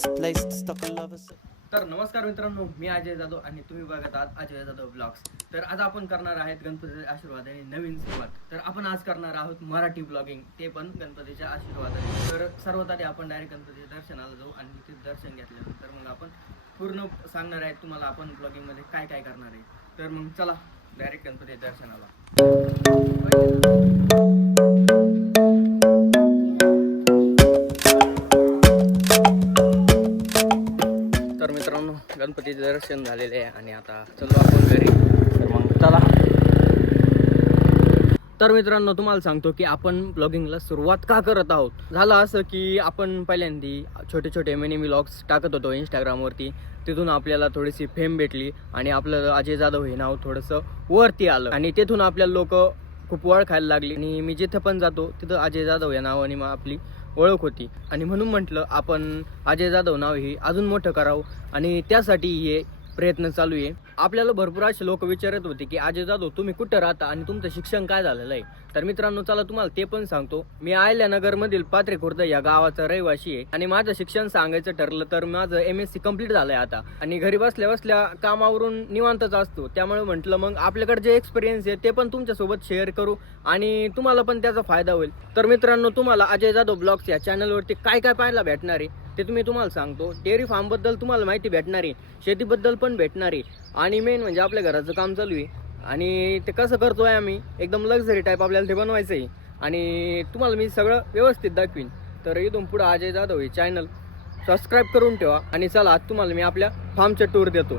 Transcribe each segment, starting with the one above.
best place to stock a lover. तर नमस्कार मित्रांनो, मी अजय जाधव आणि तुम्ही बघत आहात अजय जाधव ब्लॉग्स. तर आज आपण करणार आहेत गणपतीच्या आशीर्वादाने नवीन सुरुवात. तर आपण आज करणार आहोत मराठी ब्लॉगिंग, ते पण गणपतीच्या आशीर्वादाने. तर सर्वात आधी आपण डायरेक्ट गणपतीच्या दर्शनाला जाऊ आणि तिथे दर्शन घेतल्यानंतर मग आपण पूर्ण सांगणार आहे तुम्हाला आपण ब्लॉगिंगमध्ये काय काय करणार आहे. तर मग चला डायरेक्ट गणपतीच्या दर्शनाला. तर मित्रांनो, गणपतीचे दर्शन झालेले आहे आणि आता चलो आपण घरी. तर मग चला. तर मित्रांनो, तुम्हाला सांगतो की आपण ब्लॉगिंगला सुरुवात का करत आहोत. झालं असं की आपण पहिल्यांदा छोटे छोटे मिनी व्लॉग्स टाकत होतो इंस्टाग्रामवरती. तिथून आपल्याला थोडीशी फेम भेटली आणि आपलं अजय जाधव हे नाव थोडंसं वरती आलं आणि तिथून आपल्याला लोक खूप ओळखायला लागली आणि मी जिथं पण जातो तिथं अजय जाधव या नावाने मग आपली ओळख होती. आणि म्हणून म्हटलं आपण अजय जाधव नाव हे अजून मोठं करावं आणि त्यासाठी हे प्रयत्न चालू आहे. आपल्याला भरपूर असे लोक विचारत होते की अजय जाधव तुम्ही कुठं राहता आणि तुमचं शिक्षण काय झालेलं आहे. तर मित्रांनो, चला तुम्हाला ते पण सांगतो. मी अहिल्यानगरमधील पात्रे खुर्द या गावाचा रहिवासी आहे आणि माझं शिक्षण सांगायचं ठरलं तर माझं MSc कंप्लीट झालंय आता आणि घरी बसल्या बसल्या कामावरून निवांतच असतो. त्यामुळे म्हटलं मग आपल्याकडे जे एक्सपिरियन्स आहे ते पण तुमच्यासोबत शेअर करू आणि तुम्हाला पण त्याचा फायदा होईल. तर मित्रांनो, तुम्हाला अजय जाधव ब्लॉग्स या चॅनलवरती काय काय पाहायला भेटणार आहे ते तुम्ही तुम्हाला सांगतो. डेअरी फार्मबद्दल तुम्हाला माहिती भेटणार आहे, शेतीबद्दल पण भेटणार आहे आणि मेन म्हणजे आपल्या घराचं काम चालू आहे आणि ते कसं करतोय आम्ही एकदम लक्झरी टाईप आपल्याला ते बनवायचं आहे आणि तुम्हाला मी सगळं व्यवस्थित दाखवीन. तर इथून पुढं अजय जाधव हे चॅनल सबस्क्राईब करून ठेवा आणि चला आज तुम्हाला मी आपल्या फार्मच्या टूर देतो.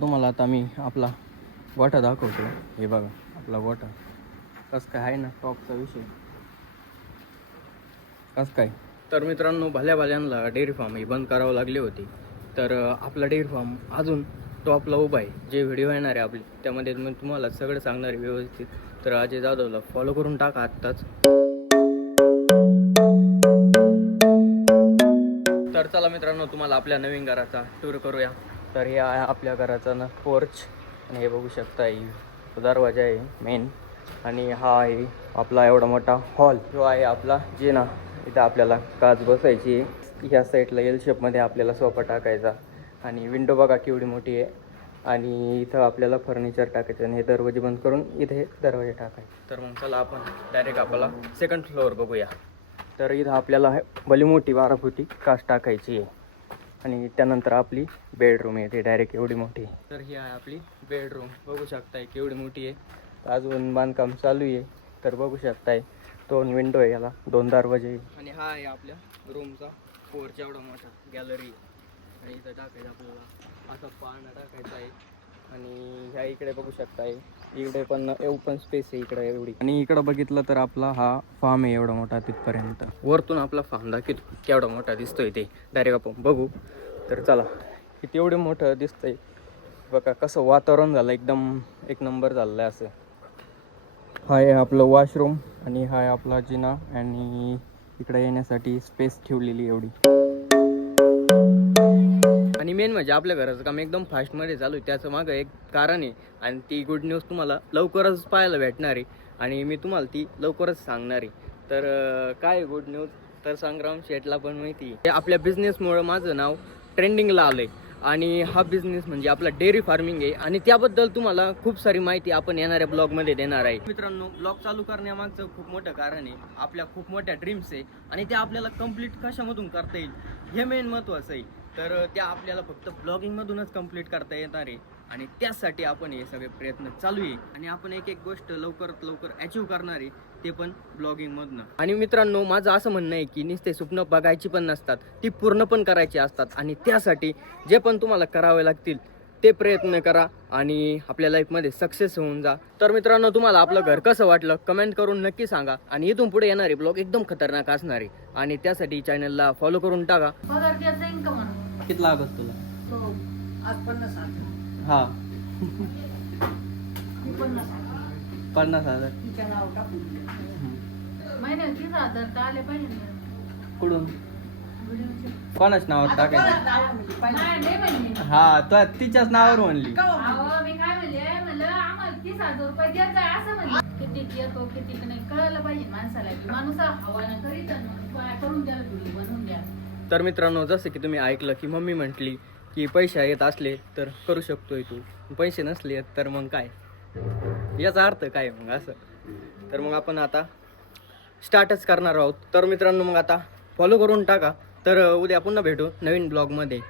तुम्हाला आता मी आपला गोठा दाखवतो. हे बघा आपला गोठा कसं काय आहे ना, टॉपचा विषय कसं काय. तर मित्रांनो, भल्यांना डेअरी फार्म ही बंद करावं लागली होती. तर आपला डेअरी फार्म अजून टॉपला उभा आहे. जे व्हिडिओ येणार आहे आपले त्यामध्ये मी तुम्हाला सगळं सांगणार आहे व्यवस्थित. तर अजय जाधवला फॉलो करून टाका आत्ताच. तर चला मित्रांनो, तुम्हाला आपल्या नवीन घराचा टूर करूया. तर हे आहे आपल्या घराचा ना पोर्च आणि हे बघू शकता ही दरवाजा आहे मेन आणि हा आहे आपला एवढा मोठा हॉल. जो आहे आपला जिना. इथं आपल्याला काच बसायची आहे. ह्या साईडला एल शेपमध्ये आपल्याला सोफा टाकायचा आणि विंडो बघा केवढी मोठी आहे आणि इथं आपल्याला फर्निचर टाकायचं आणि हे दरवाजे बंद करून इथे दरवाजे टाकायचे. तर मग चला आपण डायरेक्ट आपल्याला सेकंड फ्लोअर बघूया. तर इथं आपल्याला भली मोठी 12 फुटी काच टाकायची आहे आणि त्यानंतर आपली बेडरूम आहे, ते डायरेक्ट एवढी मोठी. तर ही आहे आपली बेडरूम. बघू शकताय केवढी मोठी आहे. अजून बांधकाम चालू आहे. तर बघू शकताय 2 विंडो आहे, याला 2 दरवाजे आणि हा आहे आपल्या रूमचा पोर्च एवढा मोठा गॅलरी आणि इथं टाकायचं आपल्याला असा पाळणा टाकायचा आहे आणि ह्या इकडे बघू शकताय इकडे पण ओपन स्पेस आहे इकडे एवढी. आणि इकडं बघितलं तर आपला हा फार्म आहे एवढा मोठा तिथपर्यंत. वरतून आपला फार्म दाखवतो केवढा मोठा दिसतोय ते डायरेक्ट आपण बघू. तर चला, किती एवढं मोठं दिसतंय बघा, कसं वातावरण झालं एकदम एक नंबर झालेलं आहे असं. हा आहे आपलं वॉशरूम आणि हा आहे आपला जिना आणि इकडे येण्यासाठी स्पेस ठेवलेली एवढी. आणि मेन म्हणजे आपल्या घराचं काम एकदम फास्टमध्ये चालू आहे. त्याचं मागं एक कारण आहे आणि ती गुड न्यूज तुम्हाला लवकरच पाहायला भेटणार आहे आणि मी तुम्हाला ती लवकरच सांगणार आहे. तर काय गुड न्यूज, तर संग्राम शेठला पण माहिती आहे आपल्या बिझनेसमुळं माझं नाव ट्रेंडिंगला आलं आहे आणि हा बिझनेस म्हणजे आपला डेअरी फार्मिंग आहे आणि त्याबद्दल तुम्हाला खूप सारी माहिती आपण येणाऱ्या ब्लॉगमध्ये देणार आहे. मित्रांनो, ब्लॉग चालू करण्यामागचं खूप मोठं कारण आहे आपल्या खूप मोठ्या ड्रीम्स आहे आणि त्या आपल्याला कंप्लीट कशामधून करता येईल हे मेन महत्त्वाचं आहे. तर त्या आपल्याला फक्त ब्लॉगिंगमधूनच कंप्लीट करता येणार आहे आणि त्यासाठी आपण हे सगळे प्रयत्न चालू आहे आणि आपण एक एक गोष्ट लवकरात लवकर अचीव्ह करणार आहे, ते पण ब्लॉगिंगमधनं. आणि मित्रांनो, माझं असं म्हणणं आहे की नुसते स्वप्न बघायची पण नसतात, ती पूर्ण पण करायची असतात आणि त्यासाठी जे पण तुम्हाला करावे लागतील ते प्रयत्न करा आणि आपल्या लाईफमध्ये सक्सेस होऊन जा. तर मित्रांनो, तुम्हाला आपलं घर कसं वाटलं कमेंट करून नक्की सांगा आणि इथून पुढे येणारे ब्लॉग एकदम खतरनाक असणार आहे आणि त्यासाठी चॅनलला फॉलो करून टाका. किती लागत तुला? हा 50,000 कुठून कोणाच नावावर टाकायचं? हा, तो तिच्याच नावावर म्हणली. मी काय म्हणले, म्हणलं आम्हाला 30,000 रुपये द्यायचं असं म्हणलं. किती किती येतो किती नाही कळायला पाहिजे माणसाला की माणूस हवाना करीत करून द्याल व्हिडिओ बनवून द्या. तर मित्रांनो, जसं की तुम्ही ऐकलं की मम्मी म्हटली की पैसे येत असले तर करू शकतोय तू, पैसे नसले तर मग काय, याचा अर्थ काय मग असं. तर मग आपण आता स्टार्टच करणार आहोत. तर मित्रांनो, मग आता फॉलो करून टाका. तर उद्या पुन्हा भेटू नवीन ब्लॉगमध्ये.